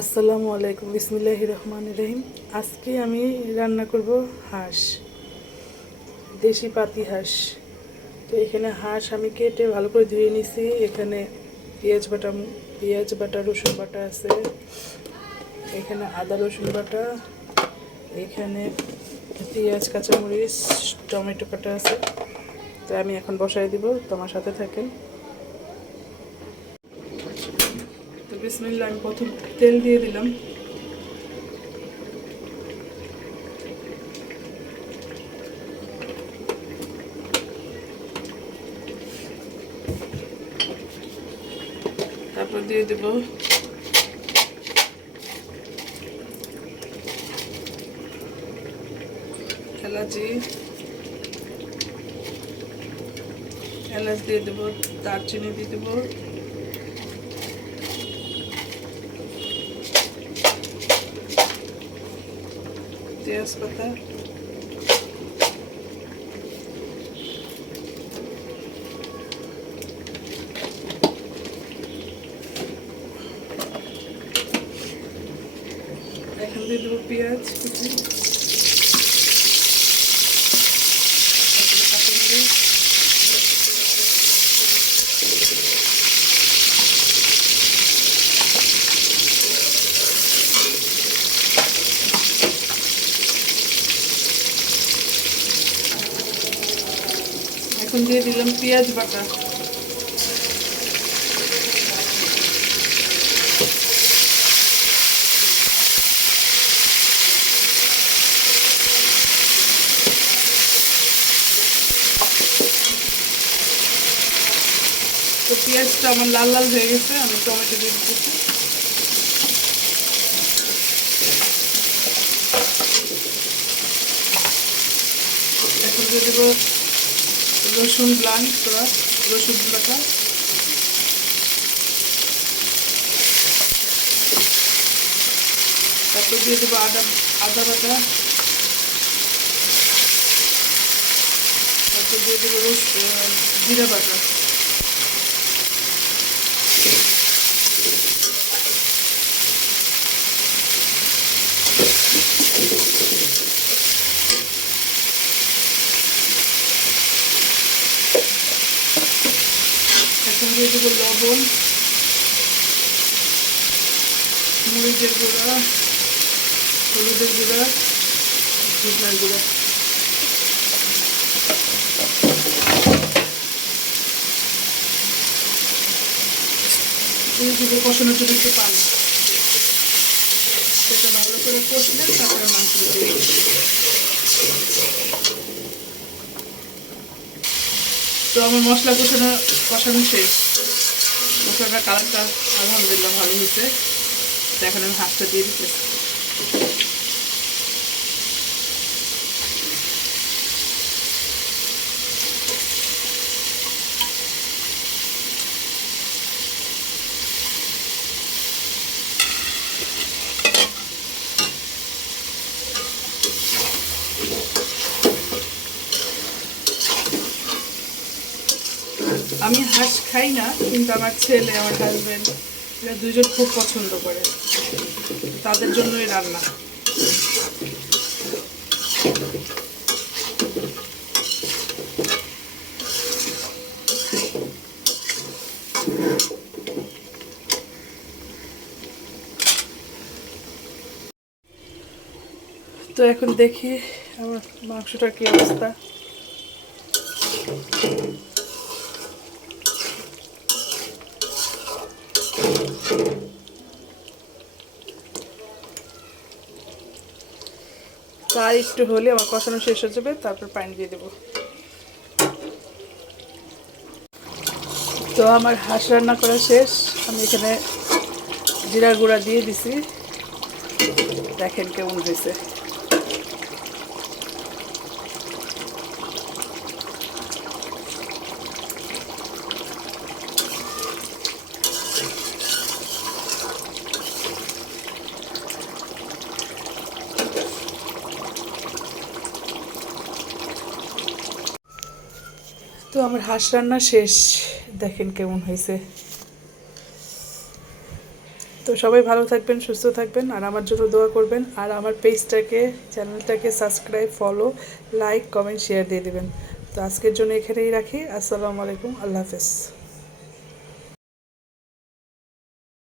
আসসালামু আলাইকুম, বিসমিল্লাহির রহমানির রহিম। আজকে আমি রান্না করব হাঁস, দেশি পাতি হাঁস। তো এখানে হাঁস আমি কেটে ভালো করে ধুয়ে নিছি। এখানে পেঁয়াজ বাটা রসুন বাটা আছে, এখানে আদা রসুন বাটা, এখানে পেঁয়াজ কাঁচামরিচ টমেটো কাটা আছে। তো আমি এখন বসাই দিব, তোমার সাথে থাকেন। তো বিসমিল্লাহ, আমি প্রথম তেল দিয়ে দিলাম। তারপর দিয়ে দেব এলাচ দিয়ে দেবো, দারচিনি দিয়ে দেবো, তেজপাতা, এখন দিয়ে দেবো পেঁয়াজ কুচি, তারপরে কাঁচামরিচ, এখন দিয়ে দিলাম পেঁয়াজ বাটা। তো পেঁয়াজটা আমার লাল লাল হয়ে গেছে, আমি টমেটো দিয়ে দিচ্ছি। এখন দিয়ে দেবো রসুন ব্লান্ড করা রসুন বাটা, তারপর দিয়ে দেবো আদা বাটা, তারপর দিয়ে দেবো জিরা বাটা। এখন দিয়ে দেবো লবণ, মরিচের গুঁড়া, হলুদের গুঁড়া, ধনিয়ার গুঁড়া। দিয়ে দেবো কষানোর জন্য একটু পানি। সেটা ভালো করে কষলে তারপরে মাংসটা দিয়ে দেবো। তো আমার মশলা কষানো শেষ। মশলাটার কালারটা আলহামদুলিল্লাহ ভালো হয়েছে। তো এখন আমি হাঁসটা দিয়ে দিতেছি। আমি হাঁস খাই না, কিন্তু আমার ছেলে, আমার হাজব্যান্ড, এরা দুজন খুব পছন্দ করে, তাদের জন্যই রান্না। তো এখন দেখি আমার মাংসটার কি অবস্থা। আর একটু হলে আমার কষানো শেষ হয়ে যাবে, তারপর পানি দিয়ে দেবো। তো আমার হাঁস রান্না করা শেষ। আমি এখানে জিরার গুঁড়া দিয়ে দিছি, দেখেন কেমন হয়েছে। তো আমার হাঁস রান্না শেষ, দেখেন কেমন হয়েছে। তো সবাই ভালো থাকবেন, সুস্থ থাকবেন, আর আমার জন্য দোয়া করবেন, আর আমার পেজটাকে, চ্যানেলটাকে subscribe, follow, like, comment, share দিয়ে দেবেন। তো আজকের জন্য এখানেই রাখি। আসসালামু আলাইকুম, আল্লাহ হাফেজ।